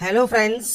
Hello friends.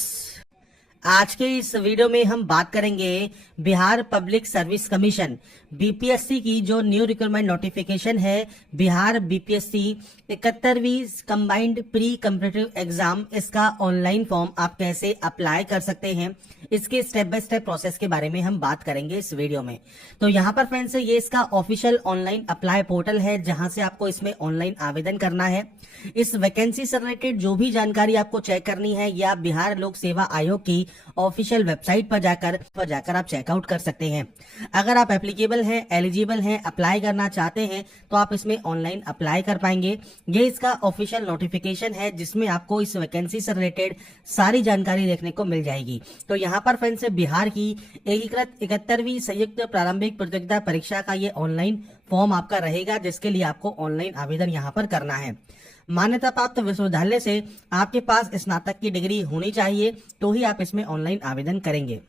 आज के इस वीडियो में हम बात करेंगे Bihar public service commission BPSC की जो न्यू रिक्रूटमेंट नोटिफिकेशन है। बिहार बीपीएससी 71वीं कंबाइंड प्री कॉम्पिटिटिव एग्जाम, इसका ऑनलाइन फॉर्म आप कैसे अप्लाई कर सकते हैं, इसके स्टेप बाय स्टेप प्रोसेस के बारे में हम बात करेंगे इस वीडियो में। तो यहाँ पर फ्रेंड्स ये इसका ऑफिशियल ऑनलाइन अप्लाई पोर्टल है जहां से आपको इसमें ऑनलाइन आवेदन करना है। इस वैकेंसी से रिलेटेड जो भी जानकारी आपको चेक करनी है या बिहार लोक सेवा आयोग की ऑफिशियल वेबसाइट पर जाकर आप चेकआउट कर सकते हैं। अगर आप एप्लीकेबल हैं, एलिजिबल हैं, अप्लाई करना चाहते हैं तो आप इसमें ऑनलाइन अप्लाई कर पाएंगे। ये इसका ऑफिशियल नोटिफिकेशन है जिसमें आपको इस वैकेंसी से रिलेटेड सारी जानकारी देखने को मिल जाएगी। तो यहाँ पर फ्रेंड्स बिहार की एकीकृत 71वीं संयुक्त प्रारंभिक प्रतियोगिता परीक्षा का ये ऑनलाइन फॉर्म आपका रहेगा, जिसके लिए आपको ऑनलाइन आवेदन यहाँ पर करना है। मान्यता प्राप्त विश्वविद्यालय से आपके पास स्नातक की डिग्री होनी चाहिए तो ही आप इसमें ऑनलाइन आवेदन करेंगे।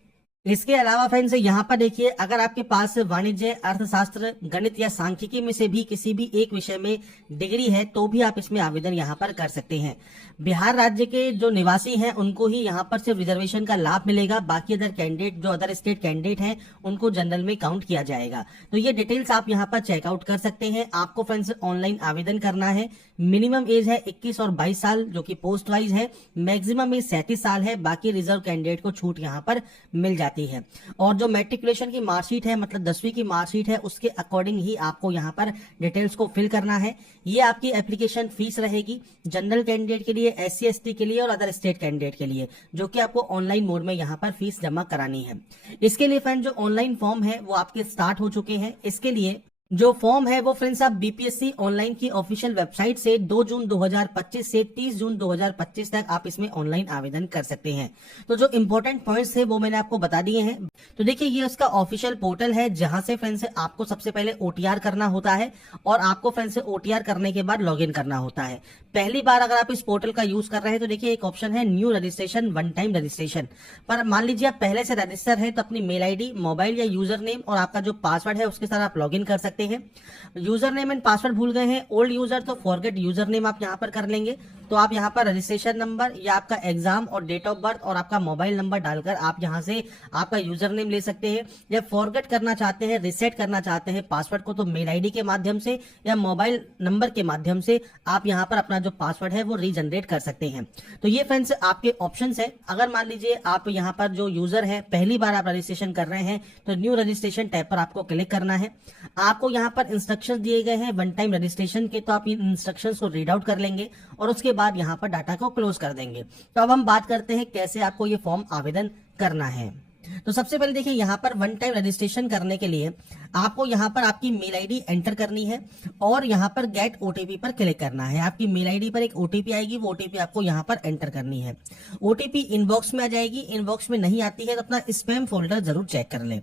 इसके अलावा फ्रेंड्स यहाँ पर देखिए, अगर आपके पास वाणिज्य, अर्थशास्त्र, गणित या सांख्यिकी में से भी किसी भी एक विषय में डिग्री है तो भी आप इसमें आवेदन यहाँ पर कर सकते हैं। बिहार राज्य के जो निवासी हैं उनको ही यहाँ पर सिर्फ रिजर्वेशन का लाभ मिलेगा, बाकी अदर कैंडिडेट जो अदर स्टेट कैंडिडेट हैं उनको जनरल में काउंट किया जाएगा। तो ये डिटेल्स आप यहाँ पर चेकआउट कर सकते हैं। आपको फ्रेंड्स ऑनलाइन आवेदन करना है। मिनिमम एज है 21 और 22 साल जो कि पोस्ट वाइज है। मैक्सिमम एज 37 साल है। बाकी रिजर्व कैंडिडेट को छूट यहाँ पर मिल जाती है। और जो मैट्रिकुलेशन की मार्कशीट है, मतलब 10वीं की मार्कशीट है, उसके अकॉर्डिंग ही आपको यहाँ पर डिटेल्स को फिल करना है। ये आपकी एप्लीकेशन फीस रहेगी जनरल कैंडिडेट के लिए, SC ST के लिए और अदर स्टेट कैंडिडेट के लिए, जो कि आपको ऑनलाइन मोड में यहाँ पर फीस जमा करानी है। इसके लिए फ्रेंड जो ऑनलाइन फॉर्म है वो आपके स्टार्ट हो चुके हैं। इसके लिए जो फॉर्म है वो फ्रेंड्स आप बीपीएससी ऑनलाइन की ऑफिशियल वेबसाइट से 2 जून 2025 से 30 जून 2025 तक आप इसमें ऑनलाइन आवेदन कर सकते हैं। तो जो इंपॉर्टेंट पॉइंट्स थे वो मैंने आपको बता दिए हैं। तो देखिए ये उसका ऑफिशियल पोर्टल है जहां से फ्रेंड्स आपको सबसे पहले OTR करना होता है और आपको फ्रेंड्स OTR करने के बाद लॉगिन करना होता है। पहली बार अगर आप इस पोर्टल का यूज कर रहे हैं तो देखिए एक ऑप्शन है new registration, one time registration. पर मान लीजिए आप पहले से रजिस्टर है तो अपनी मेल आईडी, मोबाइल या यूजर नेम और आपका जो पासवर्ड है उसके साथ आप लॉगिन कर सकते हैं। यूजर नेम एंड पासवर्ड भूल गए हैं ओल्ड यूजर तो फॉरगेट यूजर नेम आप यहाँ पर कर लेंगे। तो आप यहाँ पर रजिस्ट्रेशन नंबर या आपका एग्जाम और डेट ऑफ बर्थ और आपका मोबाइल नंबर डालकर आप यहाँ से आपका यूजर नेम ले सकते हैं। या फॉरगेट करना चाहते हैं, रिसेट करना चाहते हैं पासवर्ड को, तो मेल आईडी के माध्यम से या मोबाइल नंबर के माध्यम से आप यहाँ पर अपना जो पासवर्ड है वो रीजनरेट कर सकते हैं। तो ये फ्रेंड्स आपके ऑप्शंस है। अगर मान लीजिए आप यहाँ पर जो यूजर है पहली बार आप रजिस्ट्रेशन कर रहे हैं तो न्यू रजिस्ट्रेशन टैब पर आपको क्लिक करना है। आपको यहाँ पर इंस्ट्रक्शंस दिए गए हैं वन टाइम रजिस्ट्रेशन के, तो आप इन इंस्ट्रक्शंस को रीड आउट कर लेंगे और उसके बाद यहाँ पर डाटा को क्लोज कर देंगे। तो अब हम बात करते हैं कैसे आपको ये फॉर्म आवेदन करना है। तो सबसे पहले देखिए यहाँ पर वन टाइम रजिस्ट्रेशन करने के लिए आपको यहाँ पर आपकी मेल आईडी एंटर करनी है और यहाँ पर गेट ओटीपी पर क्लिक करना है। आपकी मेल आईडी पर एक ओटीपी आएगी, वो ओटीपी आपको यहाँ पर एंटर करनी है। ओटीपी इनबॉक्स में आ जाएगी। इनबॉक्स में नहीं आती है तो अपना स्पैम फोल्डर जरूर चेक कर लें।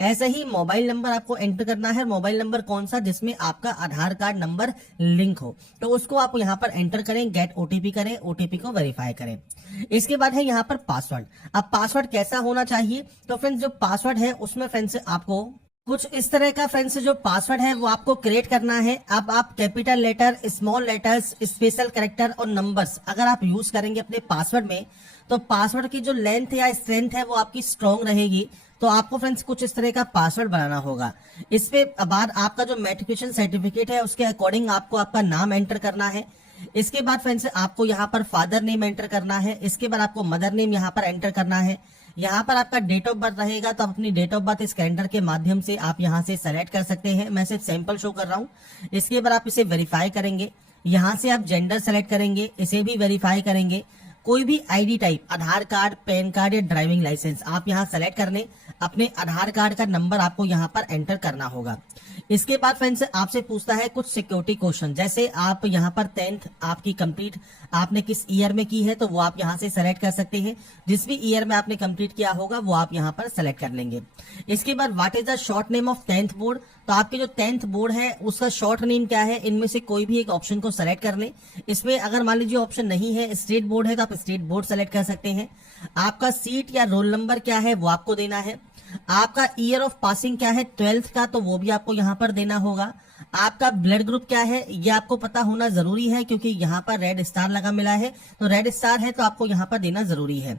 ऐसे ही मोबाइल नंबर आपको एंटर करना है। मोबाइल नंबर कौन सा? जिसमें आपका आधार कार्ड नंबर लिंक हो, तो उसको आप यहाँ पर एंटर करें, गेट ओटीपी करें, ओटीपी को वेरीफाई करें। इसके बाद है यहाँ पर पासवर्ड। अब पासवर्ड कैसा होना चाहिए? तो फ्रेंड्स जो पासवर्ड है उसमें फ्रेंड्स आपको कुछ इस तरह का फ्रेंड्स जो पासवर्ड है वो आपको क्रिएट करना है। अब आप capital letter, small letters, special character और नंबर्स अगर आप यूज करेंगे अपने पासवर्ड में तो पासवर्ड की जो लेंथ या स्ट्रेंथ है वो आपकी स्ट्रॉन्ग रहेगी। तो आपको फ्रेंड्स कुछ इस तरह का पासवर्ड बनाना होगा। इस पे बाद आपका जो मैट्रिकुलेशन सर्टिफिकेट है उसके अकॉर्डिंग आपको आपका नाम एंटर करना है। इसके बाद फ्रेंड्स आपको यहाँ पर फादर नेम एंटर करना है। इसके बाद आपको मदर नेम यहाँ पर एंटर करना है। यहाँ पर आपका डेट ऑफ बर्थ रहेगा तो अपनी डेट ऑफ बर्थ इस कैलेंडर के माध्यम से आप यहाँ से सेलेक्ट कर सकते हैं। मैं सिर्फ सैंपल शो कर रहा हूँ। इसके बाद आप इसे वेरीफाई करेंगे। यहाँ से आप जेंडर सेलेक्ट करेंगे, इसे भी वेरीफाई करेंगे। कोई भी आईडी टाइप, आधार कार्ड, पैन कार्ड या ड्राइविंग लाइसेंस आप यहाँ सेलेक्ट कर लें। अपने आधार कार्ड का नंबर आपको यहाँ पर एंटर करना होगा। इसके बाद फ्रेंड्स आपसे पूछता है कुछ सिक्योरिटी क्वेश्चन, जैसे आप यहाँ पर 10th आपकी कंप्लीट आपने किस ईयर में की है तो वो आप यहाँ से सेलेक्ट कर सकते हैं। जिस भी ईयर में आपने कंप्लीट किया होगा वो आप यहाँ पर सेलेक्ट कर लेंगे। इसके बाद what is the short name of 10th board, तो आपके जो 10th बोर्ड है उसका शॉर्ट नेम क्या है, इनमें से कोई भी एक ऑप्शन को सेलेक्ट कर लें। इसमें अगर मान लीजिए ऑप्शन नहीं है, स्टेट बोर्ड है तो आप स्टेट बोर्ड सेलेक्ट कर सकते हैं। आपका सीट या रोल नंबर क्या है वो आपको देना है। आपका ईयर ऑफ पासिंग क्या है 12th का, तो वो भी आपको यहाँ पर देना होगा। आपका ब्लड ग्रुप क्या है ये आपको पता होना जरूरी है, क्योंकि यहाँ पर रेड स्टार लगा मिला है, तो रेड स्टार है तो आपको यहाँ पर देना जरूरी है।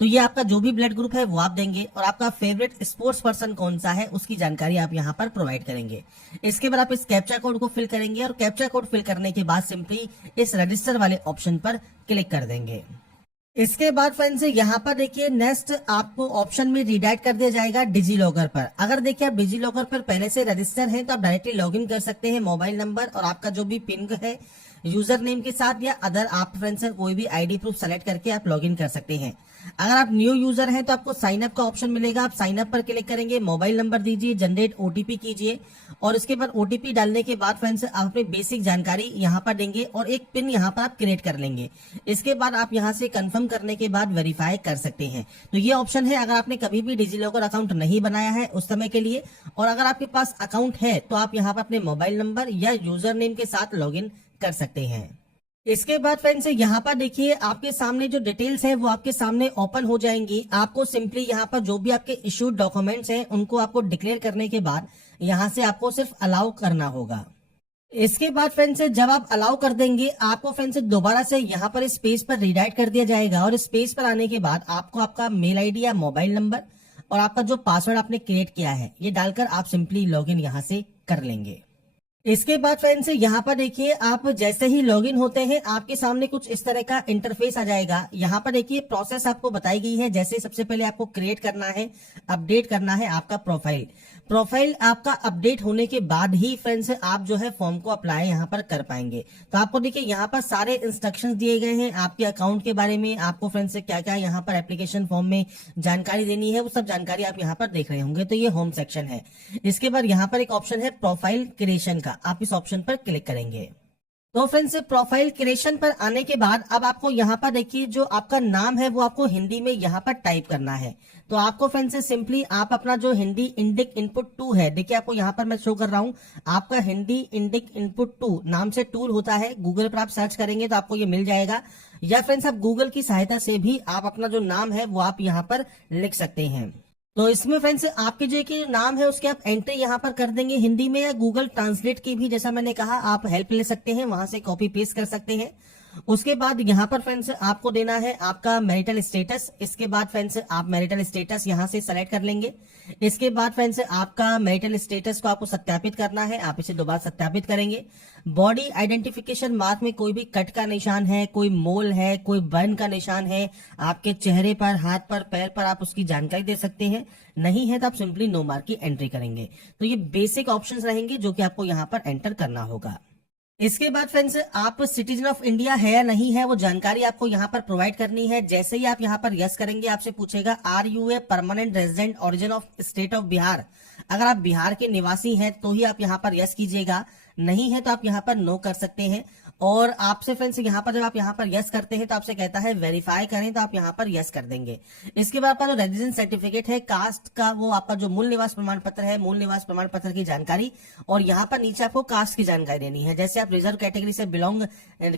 तो ये आपका जो भी ब्लड ग्रुप है वो आप देंगे, और आपका फेवरेट स्पोर्ट्स पर्सन कौन सा है उसकी जानकारी आप यहाँ पर प्रोवाइड करेंगे। इसके बाद आप इस कैप्चा कोड को फिल करेंगे, और कैप्चा कोड फिल करने के बाद सिंपली इस रजिस्टर वाले ऑप्शन पर क्लिक कर देंगे। इसके बाद फ्रेंड्स यहाँ पर देखिए नेक्स्ट आपको ऑप्शन में रीडायरेक्ट कर दिया जाएगा डिजी लॉकर पर। अगर देखिए आप डिजी लॉकर पर पहले से रजिस्टर हैं तो आप डायरेक्टली लॉगिन कर सकते हैं मोबाइल नंबर और आपका जो भी पिन है यूजर नेम के साथ, या अदर आप फ्रेंड्स कोई भी आईडी प्रूफ सेलेक्ट करके आप लॉगिन कर सकते हैं। अगर आप न्यू यूजर हैं तो आपको साइन अप का ऑप्शन मिलेगा, आप साइन अप पर क्लिक करेंगे, मोबाइल नंबर दीजिए, जनरेट ओटीपी कीजिए, और उसके बाद ओटीपी डालने के बाद फ्रेंड्स आप अपनी बेसिक जानकारी यहाँ पर देंगे और एक पिन यहाँ पर आप क्रिएट कर लेंगे। इसके बाद आप यहाँ से कंफर्म करने के बाद वेरीफाई कर सकते हैं। तो ये ऑप्शन है अगर आपने कभी भी डिजिलॉकर अकाउंट नहीं बनाया है उस समय के लिए, और अगर आपके पास अकाउंट है तो आप यहाँ पर अपने मोबाइल नंबर या यूजर नेम के साथ लॉगिन कर सकते हैं। इसके बाद फ्रेंड्स यहाँ पर देखिए आपके सामने जो डिटेल्स है वो आपके सामने ओपन हो जाएंगी। आपको सिंपली यहाँ पर जो भी आपके इश्यूड डॉक्यूमेंट्स हैं उनको आपको डिक्लेयर करने के बाद यहाँ से आपको सिर्फ अलाउ करना होगा। इसके बाद फ्रेंड्स जब आप अलाउ कर देंगे आपको फ्रेंड्स दोबारा से यहाँ पर इस पेज पर रीडायरेक्ट कर दिया जाएगा, और इस पेज पर आने के बाद आपको आपका मेल आईडी या मोबाइल नंबर और आपका जो पासवर्ड आपने क्रिएट किया है ये डालकर आप सिंपली लॉगिन यहाँ से कर लेंगे। इसके बाद फ्रेंड्स यहाँ पर देखिए आप जैसे ही लॉगिन होते हैं आपके सामने कुछ इस तरह का इंटरफेस आ जाएगा। यहाँ पर देखिए प्रोसेस आपको बताई गई है, जैसे सबसे पहले आपको क्रिएट करना है, अपडेट करना है आपका प्रोफाइल। प्रोफाइल आपका अपडेट होने के बाद ही फ्रेंड्स आप जो है फॉर्म को अप्लाई यहाँ पर कर पाएंगे। तो आपको देखिए यहाँ पर सारे इंस्ट्रक्शंस दिए गए हैं आपके अकाउंट के बारे में, आपको फ्रेंड्स क्या क्या यहाँ पर एप्लीकेशन फॉर्म में जानकारी देनी है वो सब जानकारी आप यहाँ पर देख रहे होंगे। तो ये होम सेक्शन है। इसके बाद यहाँ पर एक ऑप्शन है प्रोफाइल क्रिएशन का, आप इस ऑप्शन पर क्लिक करेंगे। तो फ्रेंड्स प्रोफाइल क्रिएशन पर आने के बाद अब आपको यहाँ पर देखिए जो आपका नाम है वो आपको हिंदी में यहाँ पर टाइप करना है। तो आपको फ्रेंड्स सिंपली आप अपना जो हिंदी इंडिक इनपुट 2 है, देखिए आपको यहाँ पर मैं शो कर रहा हूँ, आपका हिंदी इंडिक इनपुट 2 नाम से टूल होता है, गूगल पर आप सर्च करेंगे तो आपको ये मिल जाएगा, या फ्रेंड्स आप गूगल की सहायता से भी आप अपना जो नाम है वो आप यहाँ पर लिख सकते हैं। तो इसमें फ्रेंड्स आपके जो कि नाम है उसके आप एंट्री यहाँ पर कर देंगे हिंदी में, या गूगल ट्रांसलेट की भी जैसा मैंने कहा आप हेल्प ले सकते हैं, वहां से कॉपी पेस्ट कर सकते हैं। उसके बाद यहाँ पर फ्रेंड्स आपको देना है आपका मैरिटल स्टेटस। इसके बाद फ्रेंड्स आप मैरिटल स्टेटस यहाँ से सेलेक्ट कर लेंगे। इसके बाद फ्रेंड्स आपका मैरिटल स्टेटस को आपको सत्यापित करना है, आप इसे दोबारा सत्यापित करेंगे। बॉडी आइडेंटिफिकेशन मार्क में कोई भी कट का निशान है, कोई मोल है, कोई बर्न का निशान है आपके चेहरे पर, हाथ पर, पैर पर, आप उसकी जानकारी दे सकते हैं। नहीं है तो आप सिंपली नो मार्क की एंट्री करेंगे। तो ये बेसिक ऑप्शंस रहेंगे जो कि आपको यहाँ पर एंटर करना होगा। इसके बाद फ्रेंड्स आप सिटीजन ऑफ इंडिया है या नहीं है वो जानकारी आपको यहाँ पर प्रोवाइड करनी है। जैसे ही आप यहाँ पर यस करेंगे आपसे पूछेगा are you a permanent resident origin of state of Bihar. अगर आप बिहार के निवासी हैं तो ही आप यहाँ पर यस कीजिएगा, नहीं है तो आप यहाँ पर नो कर सकते हैं। और आपसे फ्रेंड्स यहाँ पर जब आप यहाँ पर यस करते हैं तो आपसे कहता है वेरीफाई करें, तो आप यहाँ पर यस कर देंगे। इसके बाद आपका जो रेजिडेंस सर्टिफिकेट है कास्ट का, वो आपका जो मूल निवास प्रमाण पत्र है, मूल निवास प्रमाण पत्र की जानकारी, और यहाँ पर नीचे आपको कास्ट की जानकारी देनी है। जैसे आप रिजर्व कैटेगरी से बिलोंग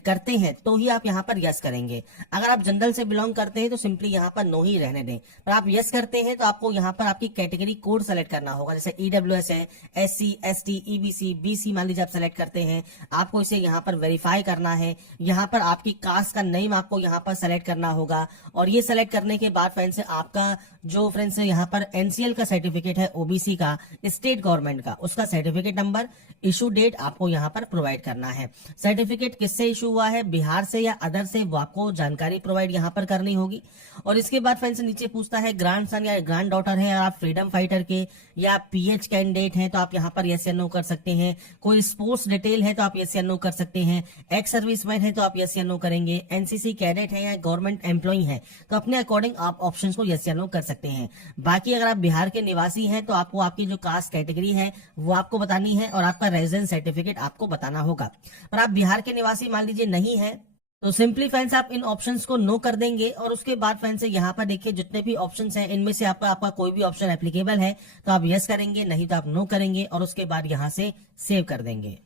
करते हैं तो ही आप यहाँ पर यस करेंगे। अगर आप जनरल से बिलोंग करते हैं तो सिंपली यहाँ पर नो ही रहने दें। पर आप यस करते हैं तो आपको यहाँ पर आपकी कैटेगरी कोड सेलेक्ट करना होगा। जैसे ईडब्ल्यूएस है, SC, ST, EBC, BC मान लीजिए आप सेलेक्ट करते हैं, आपको इसे यहाँ पर वेरीफाई करना है। यहाँ पर आपकी कास्ट का नेम आपको यहाँ पर सेलेक्ट करना होगा, और ये सेलेक्ट करने के बाद फ्रेंड्स आपका जो फ्रेंड्स यहाँ पर NCL का सर्टिफिकेट है, OBC का, स्टेट गवर्नमेंट का, उसका सर्टिफिकेट नंबर, इशू डेट आपको यहाँ पर प्रोवाइड करना है। सर्टिफिकेट किससे इशू हुआ है, बिहार से या अदर से, वो आपको जानकारी प्रोवाइड यहाँ पर करनी होगी। और इसके बाद फ्रेंड्स नीचे पूछता है ग्रैंड सन या ग्रैंड डॉटर है, आप फ्रीडम फाइटर के या PH कैंडिडेट हैं तो आप यहाँ पर यस या नो कर सकते हैं। कोई स्पोर्ट्स डिटेल है तो आप यस या नो कर सकते हैं। एक्स सर्विसमैन है तो आप यस या नो करेंगे। NCC कैडेट है या गवर्नमेंट एम्प्लॉय है तो अपने अकॉर्डिंग आप ऑप्शन को यस या नो कर सकते हैं। बाकी अगर आप बिहार के निवासी हैं तो आपको आपकी जो कास्ट कैटेगरी है वो आपको बतानी है, और आपका रेजिडेंस सर्टिफिकेट आपको बताना होगा। पर आप बिहार के निवासी मान लीजिए नहीं है तो सिंपली फ्रेंड्स आप इन ऑप्शंस को नो कर देंगे। और उसके बाद फ्रेंड्स यहाँ पर देखिए जितने भी ऑप्शंस हैं इनमें से आपका कोई भी ऑप्शन एप्लीकेबल है तो आप यस करेंगे, नहीं तो आप नो करेंगे, और उसके बाद यहाँ से सेव कर देंगे।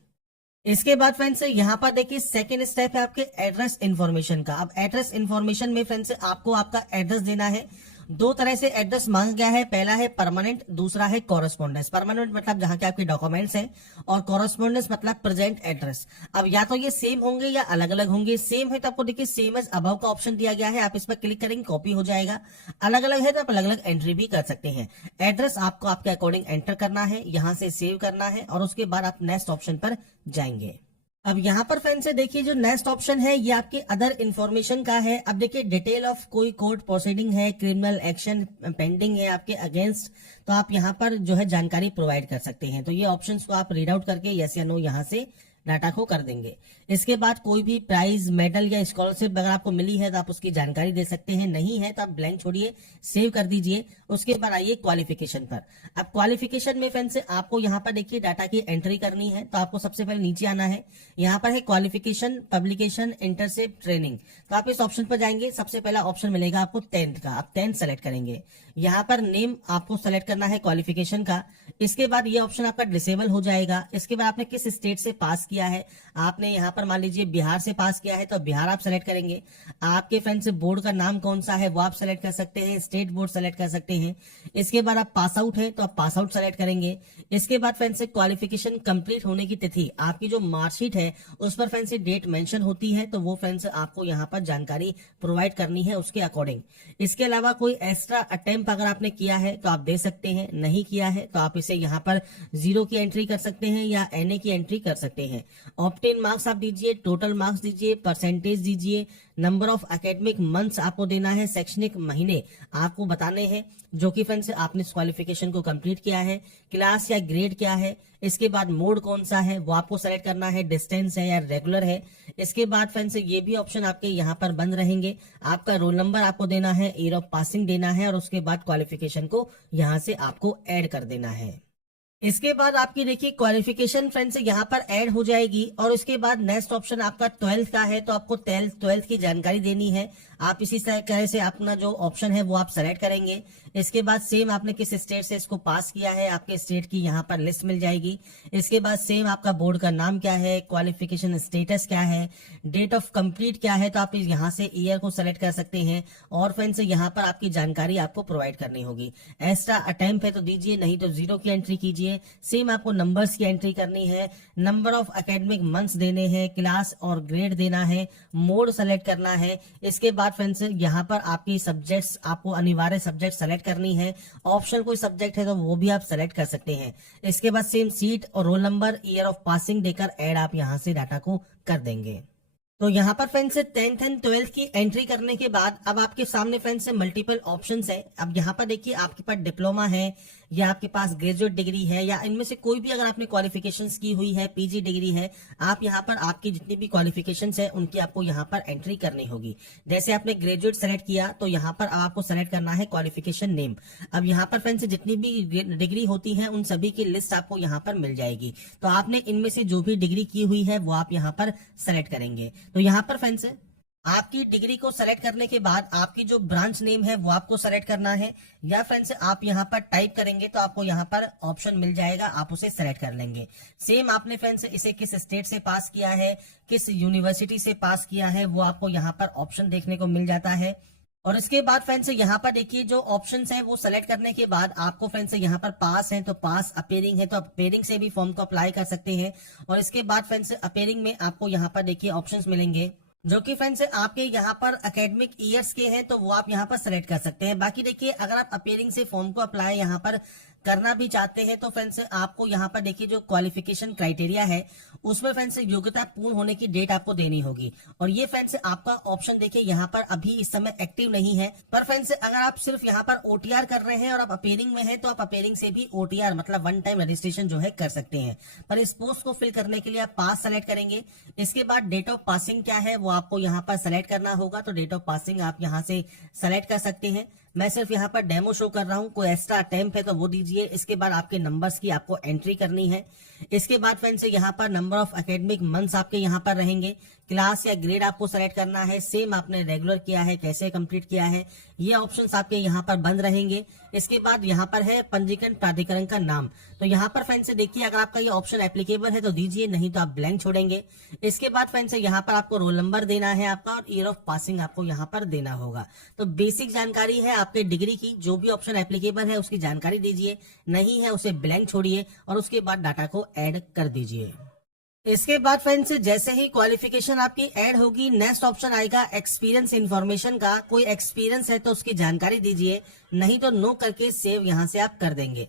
इसके बाद फ्रेंड्स यहाँ पर देखिए सेकेंड स्टेप है आपके एड्रेस इन्फॉर्मेशन का। अब एड्रेस इन्फॉर्मेशन में फ्रेंड्स आपको आपका एड्रेस देना है दो तरह से एड्रेस मांगा गया है, पहला है परमानेंट, दूसरा है कॉरेस्पॉन्डेंस। परमानेंट मतलब जहां के आपके डॉक्यूमेंट्स हैं, और कॉरेस्पॉन्डेंस मतलब प्रेजेंट एड्रेस। अब या तो ये सेम होंगे या अलग अलग होंगे। सेम है तो आपको देखिए सेम एज अबव का ऑप्शन दिया गया है, आप इस पर क्लिक करेंगे कॉपी हो जाएगा। अलग अलग है तो आप अलग अलग एंट्री भी कर सकते हैं। एड्रेस आपको आपके अकॉर्डिंग एंटर करना है, यहां से सेव करना है, और उसके बाद आप नेक्स्ट ऑप्शन पर जाएंगे। अब यहाँ पर फ्रेंड्स से देखिए जो नेक्स्ट ऑप्शन है ये आपके अदर इंफॉर्मेशन का है। अब देखिए डिटेल ऑफ कोई कोर्ट प्रोसीडिंग है, क्रिमिनल एक्शन पेंडिंग है आपके अगेंस्ट, तो आप यहाँ पर जो है जानकारी प्रोवाइड कर सकते हैं। तो ये ऑप्शंस को आप रीड आउट करके यस या नो यहाँ से डाटा को कर देंगे। इसके बाद कोई भी प्राइज, मेडल या स्कॉलरशिप अगर आपको मिली है तो आप उसकी जानकारी दे सकते हैं, नहीं है तो आप ब्लैंक छोड़िए, सेव कर दीजिए। उसके बाद आइए क्वालिफिकेशन पर। अब क्वालिफिकेशन में फ्रेंड्स आपको यहाँ पर देखिए डाटा की एंट्री करनी है, तो आपको सबसे पहले नीचे आना है। यहाँ पर है क्वालिफिकेशन, पब्लिकेशन, इंटर्नशिप, ट्रेनिंग। तो आप इस ऑप्शन पर जाएंगे, सबसे पहला ऑप्शन मिलेगा आपको 10th का, आप 10th सेलेक्ट करेंगे। यहाँ पर नेम आपको सेलेक्ट करना है क्वालिफिकेशन का। इसके बाद ये ऑप्शन आपका डिसेबल हो जाएगा। इसके बाद आपने किस स्टेट से पास किया है, आपने यहाँ पर मान लीजिए बिहार से पास किया है तो बिहार आप सेलेक्ट करेंगे। आपके फ्रेंड से बोर्ड का नाम कौन सा है वो आप सेलेक्ट कर सकते हैं, स्टेट बोर्ड सेलेक्ट कर सकते हैं। इसके बाद आप पास आउट है तो आप पास आउट सेलेक्ट करेंगे। इसके बाद फ्रेंड से क्वालिफिकेशन कंप्लीट होने की तिथि, आपकी जो मार्कशीट है उस पर फ्रेंड से डेट मेंशन होती है, तो वो फ्रेंड्स आपको यहाँ पर जानकारी प्रोवाइड करनी है उसके अकॉर्डिंग। इसके अलावा कोई एक्स्ट्रा अटेम्प्ट अगर आपने किया है तो आप दे सकते हैं, नहीं किया है तो आप इसे यहाँ पर 0 की एंट्री कर सकते हैं या NA की एंट्री कर सकते हैं। ऑब्टेन मार्क्स आप दीजिए, टोटल मार्क्स दीजिए, परसेंटेज दीजिए, नंबर ऑफ एकेडमिक मंथ्स आपको देना है, शैक्षणिक महीने आपको बताने हैं जो कि फ्रेंड्स आपने इस क्वालिफिकेशन को कंप्लीट किया है, क्लास या ग्रेड क्या है। इसके बाद मोड कौन सा है वो आपको सेलेक्ट करना है, डिस्टेंस है या रेगुलर है। इसके बाद फ्रेंड्स ये भी ऑप्शन आपके यहाँ पर बंद रहेंगे। आपका रोल नंबर आपको देना है, ईयर ऑफ पासिंग देना है, और उसके बाद क्वालिफिकेशन को यहाँ से आपको ऐड कर देना है। इसके बाद आपकी देखिए क्वालिफिकेशन फ्रेंड्स यहाँ पर ऐड हो जाएगी। और उसके बाद नेक्स्ट ऑप्शन आपका 12th का है, तो आपको 12th की जानकारी देनी है। आप इसी तरह से अपना जो ऑप्शन है वो आप सेलेक्ट करेंगे। इसके बाद सेम आपने किस स्टेट से इसको पास किया है, आपके स्टेट की यहाँ पर लिस्ट मिल जाएगी। इसके बाद सेम आपका बोर्ड का नाम क्या है, क्वालिफिकेशन स्टेटस क्या है, डेट ऑफ कंप्लीट क्या है, तो आप यहाँ से ईयर को सेलेक्ट कर सकते हैं। और फ्रेंड्स यहाँ पर आपकी जानकारी आपको प्रोवाइड करनी होगी। एक्स्ट्रा अटेम्प्ट है तो दीजिए, नहीं तो 0 की एंट्री कीजिए। सेम आपको नंबर्स की एंट्री करनी है, नंबर ऑफ एकेडमिक मंथ्स देने हैं, क्लास और ग्रेड देना है, मोड सेलेक्ट करना है। इसके बाद फ्रेंड्स यहाँ पर आपकी सब्जेक्ट्स, आपको अनिवार्य सब्जेक्ट सेलेक्ट करनी है। ऑप्शनल कोई सब्जेक्ट है तो वो भी आप सेलेक्ट कर सकते हैं। इसके बाद सेम सीट और roll number, year of passing देकर ऐड आप यहाँ से डाटा को कर देंगे। तो यहाँ पर फ्रेंड्स 10th एंड 12th की एंट्री करने के बाद अब आपके सामने फ्रेंड्स मल्टीपल ऑप्शंस है। अब यहाँ पर देखिए आपके पास डिप्लोमा है या आपके पास ग्रेजुएट डिग्री है, या इनमें से कोई भी अगर आपने क्वालिफिकेशंस की हुई है, PG डिग्री है, आप यहाँ पर आपकी जितनी भी क्वालिफिकेशंस है उनकी आपको यहाँ पर एंट्री करनी होगी। जैसे आपने ग्रेजुएट सेलेक्ट किया तो यहाँ पर अब आपको सेलेक्ट करना है क्वालिफिकेशन नेम। अब यहाँ पर फ्रेंड्स जितनी भी डिग्री होती है उन सभी की लिस्ट आपको यहाँ पर मिल जाएगी। तो आपने इनमें से जो भी डिग्री की हुई है वो आप यहाँ पर सेलेक्ट करेंगे। तो यहाँ पर फ्रेंड्स आपकी डिग्री को सेलेक्ट करने के बाद आपकी जो ब्रांच नेम है वो आपको सेलेक्ट करना है, या फ्रेंड्स आप यहाँ पर टाइप करेंगे तो आपको यहाँ पर ऑप्शन मिल जाएगा, आप उसे सेलेक्ट कर लेंगे। सेम आपने फ्रेंड्स इसे किस स्टेट से पास किया है, किस यूनिवर्सिटी से पास किया है, वो आपको यहाँ पर ऑप्शन देखने को मिल जाता है। और इसके बाद फ्रेंड्स यहाँ पर देखिए जो ऑप्शंस हैं वो सेलेक्ट करने के बाद आपको फ्रेंड्स यहाँ पर पास है तो पास, अपेयरिंग है तो अपेयरिंग से भी फॉर्म को अप्लाई कर सकते हैं। और इसके बाद फ्रेंड्स अपेयरिंग में आपको यहाँ पर देखिए ऑप्शंस मिलेंगे जो कि फ्रेंड्स आपके यहाँ पर एकेडमिक ईयर्स के हैं, तो वो आप यहाँ पर सेलेक्ट कर सकते हैं। बाकी देखिए अगर आप अपेयरिंग से फॉर्म को अप्लाई यहाँ पर करना भी चाहते हैं तो फ्रेंड्स आपको यहाँ पर देखिए जो क्वालिफिकेशन क्राइटेरिया है उसमें फ्रेंड्स योग्यता पूर्ण होने की डेट आपको देनी होगी। और ये फ्रेंड्स आपका ऑप्शन देखिए यहाँ पर अभी इस समय एक्टिव नहीं है। पर फ्रेंड्स अगर आप सिर्फ यहाँ पर OTR कर रहे हैं और आप अपेयरिंग में हैं तो आप अपेयरिंग से भी OTR मतलब वन टाइम रजिस्ट्रेशन जो है कर सकते हैं। पर इस पोस्ट को फिल करने के लिए आप पास सेलेक्ट करेंगे। इसके बाद डेट ऑफ पासिंग क्या है वो आपको यहाँ पर सेलेक्ट करना होगा, तो डेट ऑफ पासिंग आप यहाँ से सेलेक्ट कर सकते हैं। मैं सिर्फ यहाँ पर डेमो शो कर रहा हूँ, कोई एक्स्ट्रा अटेम्प्ट है तो वो दीजिए। इसके बाद आपके नंबर्स की आपको एंट्री करनी है। इसके बाद फ्रेंड्स यहाँ पर नंबर ऑफ एकेडमिक मंथ्स आपके यहाँ पर रहेंगे, क्लास या ग्रेड आपको सेलेक्ट करना है, सेम आपने रेगुलर किया है, कैसे कंप्लीट किया है, ये ऑप्शंस आपके यहाँ पर बंद रहेंगे। इसके बाद यहाँ पर है पंजीकरण प्राधिकरण का नाम, तो यहाँ पर फ्रेंड्स देखिए अगर आपका ये ऑप्शन एप्लीकेबल है तो दीजिए, नहीं तो आप ब्लैंक छोड़ेंगे। इसके बाद फ्रेंड्स यहाँ पर आपको रोल नंबर देना है आपका, और ईयर ऑफ पासिंग आपको यहाँ पर देना होगा। तो बेसिक जानकारी है, आप आपके डिग्री की जो भी ऑप्शन एप्लीकेबल है उसकी जानकारी दीजिए, नहीं है उसे ब्लैंक छोड़िए और उसके बाद डाटा को ऐड कर दीजिए। इसके बाद फ्रेंड्स जैसे ही क्वालिफिकेशन आपकी ऐड होगी, नेक्स्ट ऑप्शन आएगा एक्सपीरियंस इन्फॉर्मेशन का। कोई एक्सपीरियंस है तो उसकी जानकारी दीजिए, नहीं तो नो करके सेव यहां से आप कर देंगे।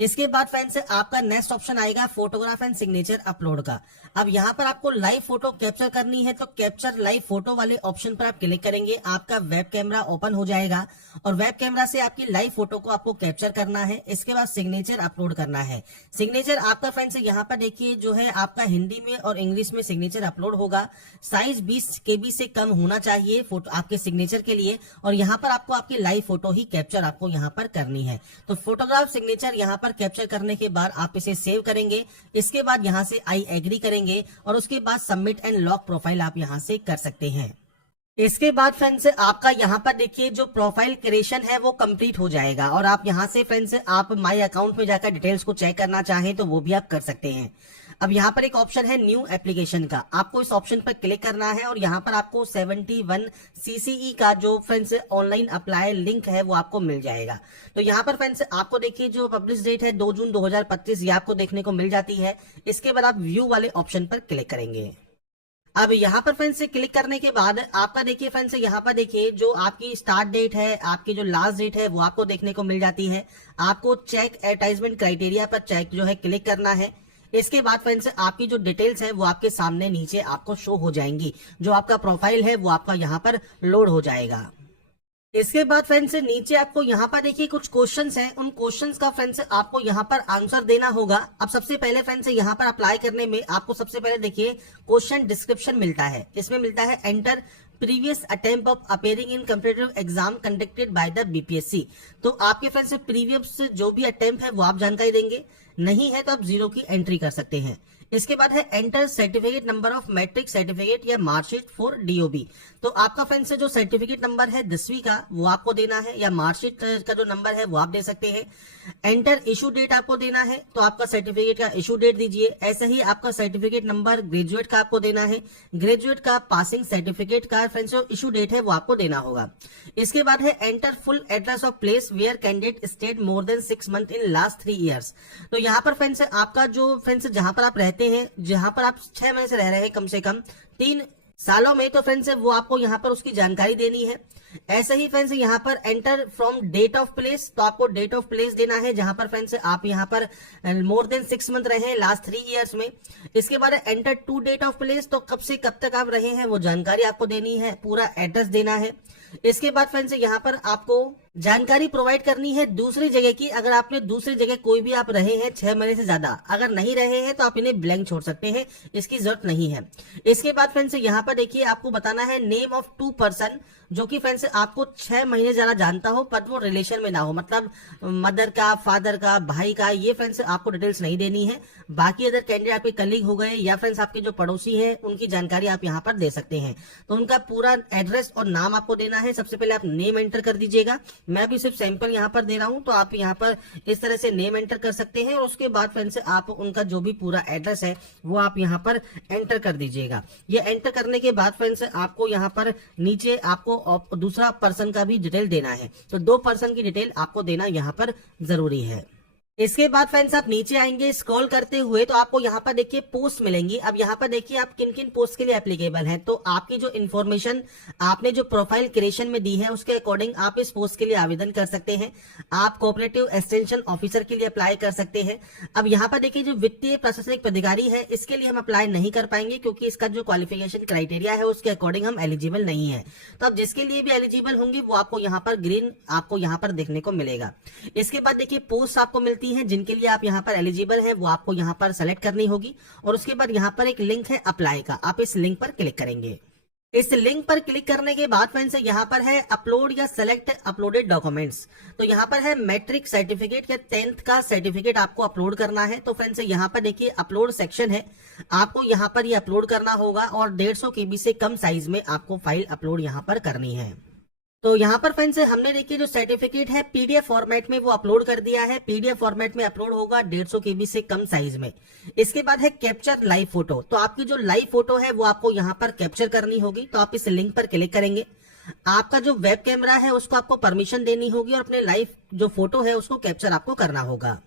इसके बाद फ्रेंड्स आपका नेक्स्ट ऑप्शन आएगा फोटोग्राफ एंड सिग्नेचर अपलोड का। अब यहाँ पर आपको लाइव फोटो कैप्चर करनी है तो कैप्चर लाइव फोटो वाले ऑप्शन पर आप क्लिक करेंगे, आपका वेब कैमरा ओपन हो जाएगा और वेब कैमरा से आपकी लाइव फोटो को आपको कैप्चर करना है। इसके बाद सिग्नेचर अपलोड करना है। सिग्नेचर आपका फ्रेंड्स यहाँ पर देखिए जो है आपका हिंदी में और इंग्लिश में सिग्नेचर अपलोड होगा। साइज 20 KB से कम होना चाहिए फोटो आपके सिग्नेचर के लिए और यहाँ पर आपको आपकी लाइव फोटो ही कैप्चर आपको यहाँ पर करनी है। तो फोटोग्राफ सिग्नेचर यहाँ पर कैप्चर करने के बाद आप इसे सेव करेंगे। इसके बाद यहाँ से आई एग्री करेंगे और उसके बाद सबमिट एंड लॉक प्रोफाइल आप यहाँ से कर सकते हैं। इसके बाद फ्रेंड्स आपका यहाँ पर देखिए जो प्रोफाइल क्रिएशन है वो कंप्लीट हो जाएगा और आप यहाँ से फ्रेंड्स आप माय अकाउंट में जाकर डिटेल्स को चेक करना चाहें तो वो भी आप कर सकते हैं। अब यहाँ पर एक ऑप्शन है न्यू एप्लीकेशन का, आपको इस ऑप्शन पर क्लिक करना है और यहाँ पर आपको 71 CCE का जो फ्रेंड्स ऑनलाइन अप्लाई लिंक है वो आपको मिल जाएगा। तो यहाँ पर फ्रेंड्स आपको देखिए जो पब्लिश डेट है 2 जून 2025 ये आपको देखने को मिल जाती है। इसके बाद आप व्यू वाले ऑप्शन पर क्लिक करेंगे। अब यहाँ पर फ्रेंड्स क्लिक करने के बाद आपका देखिए फ्रेंड्स यहाँ पर देखिए जो आपकी स्टार्ट डेट है, आपकी जो लास्ट डेट है वो आपको देखने को मिल जाती है। आपको चेक एडवर्टाइजमेंट क्राइटेरिया पर चेक जो है क्लिक करना है। इसके बाद फ्रेंड्स आपकी जो डिटेल्स है वो आपके सामने नीचे आपको शो हो जाएंगी। जो आपका प्रोफाइल है वो आपका यहाँ पर लोड हो जाएगा। इसके बाद फ्रेंड्स नीचे आपको यहाँ पर देखिए कुछ क्वेश्चंस हैं, उन क्वेश्चंस का फ्रेंड्स आपको यहाँ पर आंसर देना होगा। अब सबसे पहले फ्रेंड्स यहाँ पर अप्लाई करने में आपको सबसे पहले देखिए क्वेश्चन डिस्क्रिप्शन मिलता है। इसमें मिलता है enter previous attempt of appearing in competitive exam conducted by the BPSC। तो आपके फ्रेंड्स प्रीवियस जो भी अटेम्प्ट है वो आप जानकारी देंगे, नहीं है तो आप 0 की एंट्री कर सकते हैं। इसके बाद है enter certificate number of matric certificate या मार्कशीट फॉर DOB। तो आपका फ्रेंड्स जो सर्टिफिकेट नंबर है 10वीं का वो आपको देना है या मार्कशीट का जो नंबर है वो आप दे सकते हैं। एंटर इशू डेट आपको देना है तो आपका सर्टिफिकेट का इशू डेट दीजिए। ऐसे ही आपका सर्टिफिकेट नंबर ग्रेजुएट का आपको देना है, ग्रेजुएट का पासिंग सर्टिफिकेट का फ्रेंड्स जो इशू डेट है वो आपको देना होगा। इसके बाद है enter full address of place where candidate stayed more than 6 month in last 3 years. तो यहाँ पर फ्रेंड्स आपका जो फ्रेंड्स जहां पर आप रहते हैं, जहां पर आप 6 महीने से रह रहे हैं कम से कम 3 सालों में, तो फ्रेंड्स वो आपको यहाँ पर उसकी जानकारी देनी है। ऐसे ही फ्रेंड्स यहाँ पर enter from date of place, तो आपको डेट ऑफ प्लेस देना है जहां पर फ्रेंड्स आप यहाँ पर मोर देन 6 मंथ रहे हैं लास्ट 3 ईयर्स में। इसके बाद enter to date of place, तो कब से कब तक आप रहे हैं वो जानकारी आपको देनी है, पूरा एड्रेस देना है। इसके बाद फ्रेंड्स यहाँ पर आपको जानकारी प्रोवाइड करनी है दूसरी जगह की। अगर आपने दूसरी जगह कोई भी आप रहे हैं 6 महीने से ज्यादा, अगर नहीं रहे हैं तो आप इन्हें ब्लैंक छोड़ सकते हैं, इसकी जरूरत नहीं है। इसके बाद फ्रेंड्स यहाँ पर देखिए आपको बताना है नेम ऑफ 2 पर्सन जो कि फ्रेंड्स आपको 6 महीने ज्यादा जानता हो पर वो रिलेशन में ना हो, मतलब मदर का, फादर का, भाई का, ये फ्रेंड्स आपको डिटेल्स नहीं देनी है। बाकी अदर कैंडिडेट आपके कलीग हो गए या फ्रेंड्स आपके जो पड़ोसी है उनकी जानकारी आप यहाँ पर दे सकते हैं। तो उनका पूरा एड्रेस और नाम आपको देना है। सबसे पहले आप नेम एंटर कर दीजिएगा, मैं भी सिर्फ सैंपल यहाँ पर दे रहा हूँ, तो आप यहाँ पर इस तरह से नेम एंटर कर सकते हैं और उसके बाद फ्रेंड्स आप उनका जो भी पूरा एड्रेस है वो आप यहाँ पर एंटर कर दीजिएगा। ये एंटर करने के बाद फ्रेंड्स आपको यहाँ पर नीचे आपको दूसरा पर्सन का भी डिटेल देना है, तो 2 पर्सन की डिटेल आपको देना यहाँ पर जरूरी है। इसके बाद फ्रेंड्स आप नीचे आएंगे स्क्रॉल करते हुए तो आपको यहाँ पर देखिए पोस्ट मिलेंगी। अब यहाँ पर देखिए आप किन किन पोस्ट के लिए एप्लीकेबल हैं। तो आपकी जो इन्फॉर्मेशन आपने जो प्रोफाइल क्रिएशन में दी है उसके अकॉर्डिंग आप इस पोस्ट के लिए आवेदन कर सकते हैं। आप कोऑपरेटिव एक्सटेंशन ऑफिसर के लिए अप्लाई कर सकते हैं। अब यहाँ पर देखिए जो वित्तीय प्रशासनिक पदाधिकारी है इसके लिए हम अप्लाई नहीं कर पाएंगे क्योंकि इसका जो क्वालिफिकेशन क्राइटेरिया है उसके अकॉर्डिंग हम एलिजिबल नहीं है। तो अब जिसके लिए भी एलिजिबल होंगे वो आपको यहाँ पर ग्रीन आपको यहाँ पर देखने को मिलेगा। इसके बाद देखिए पोस्ट आपको मिलती हैं जिनके लिए आप यहाँ पर एलिजिबल हैं वो आपको यहाँ पर सेलेक्ट करनी होगी और उसके बाद यहाँ पर एक लिंक है अप्लाई का, आप इस लिंक पर क्लिक करेंगे। इस लिंक पर क्लिक करने के बाद फ्रेंड्स यहाँ पर है अपलोड या सेलेक्ट अपलोडेड डॉक्यूमेंट्स। तो यहाँ पर है मैट्रिक सर्टिफिकेट या 10th का सर्टिफिकेट आपको अपलोड करना है। तो फ्रेंड्स यहाँ पर देखिए अपलोड सेक्शन है, आपको यहाँ पर ये अपलोड करना होगा और 150 KB से कम साइज में आपको फाइल अपलोड यहाँ पर करनी है। तो यहाँ पर फ्रेंड्स हमने देखिए जो सर्टिफिकेट है PDF फॉर्मेट में वो अपलोड कर दिया है। PDF फॉर्मेट में अपलोड होगा 150 KB से कम साइज में। इसके बाद है कैप्चर लाइव फोटो, तो आपकी जो लाइव फोटो है वो आपको यहाँ पर कैप्चर करनी होगी। तो आप इस लिंक पर क्लिक करेंगे, आपका जो वेब कैमरा है उसको आपको परमिशन देनी होगी और अपने लाइव जो फोटो है उसको कैप्चर आपको करना होगा।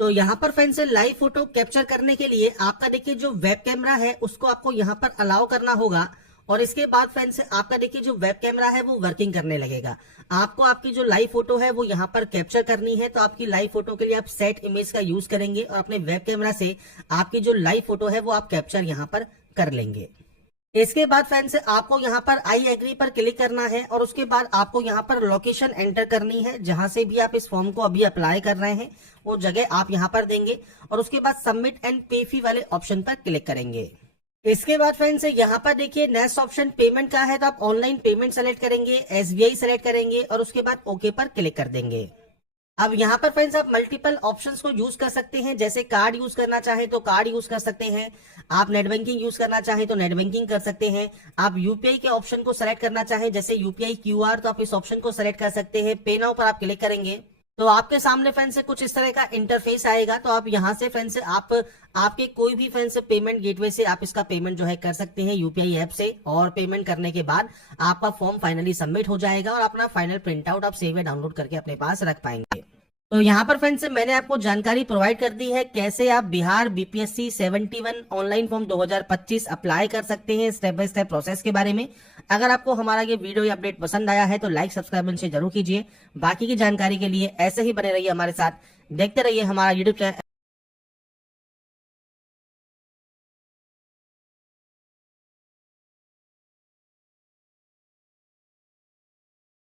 तो यहाँ पर फ्रेंड्स लाइव फोटो कैप्चर करने के लिए आपका देखिए जो वेब कैमरा है उसको आपको यहाँ पर अलाउ करना होगा और इसके बाद फ्रेंड्स आपका देखिए जो वेब कैमरा है वो वर्किंग करने लगेगा। आपको आपकी जो लाइव फोटो है वो यहाँ पर कैप्चर करनी है, तो आपकी लाइव फोटो के लिए आप सेट इमेज का यूज करेंगे और अपने वेब कैमरा से आपकी जो लाइव फोटो है वो आप कैप्चर यहाँ पर कर लेंगे। इसके बाद फ्रेंड्स आपको यहाँ पर आई एग्री पर क्लिक करना है और उसके बाद आपको यहाँ पर लोकेशन एंटर करनी है, जहां से भी आप इस फॉर्म को अभी अप्लाई कर रहे हैं वो जगह आप यहाँ पर देंगे और उसके बाद सबमिट एंड पे फी वाले ऑप्शन पर क्लिक करेंगे। इसके बाद फ्रेंड्स यहाँ पर देखिए नेक्स्ट ऑप्शन पेमेंट का है, तो आप ऑनलाइन पेमेंट सेलेक्ट करेंगे, SBI सेलेक्ट करेंगे और उसके बाद ओके पर क्लिक कर देंगे। अब यहाँ पर फ्रेंड्स आप मल्टीपल ऑप्शंस को यूज कर सकते हैं, जैसे कार्ड यूज करना चाहे तो कार्ड यूज कर सकते हैं, आप नेट बैंकिंग यूज करना चाहे तो नेट बैंकिंग कर सकते हैं, आप यूपीआई के ऑप्शन को सेलेक्ट करना चाहे जैसे यूपीआई QR तो आप इस ऑप्शन को सेलेक्ट कर सकते हैं। पे नाउ पर आप क्लिक करेंगे तो आपके सामने फ्रेंड्स से कुछ इस तरह का इंटरफेस आएगा। तो आप यहाँ से फ्रेंड्स आप आपके कोई भी फ्रेंड्स पेमेंट गेटवे से आप इसका पेमेंट जो है कर सकते हैं यूपीआई ऐप से, और पेमेंट करने के बाद आपका फॉर्म फाइनली सबमिट हो जाएगा और अपना फाइनल प्रिंट आउट आप सेव या डाउनलोड करके अपने पास रख पाएंगे। तो यहाँ पर फ्रेंड्स मैंने आपको जानकारी प्रोवाइड कर दी है कैसे आप Bihar BPSC 71 online form 2025 apply कर सकते हैं, स्टेप बाय स्टेप प्रोसेस के बारे में। अगर आपको हमारा ये वीडियो या अपडेट पसंद आया है तो लाइक सब्सक्राइब से जरूर कीजिए। बाकी की जानकारी के लिए ऐसे ही बने रहिए हमारे साथ, देखते रहिए हमारा यूट्यूब चैनल।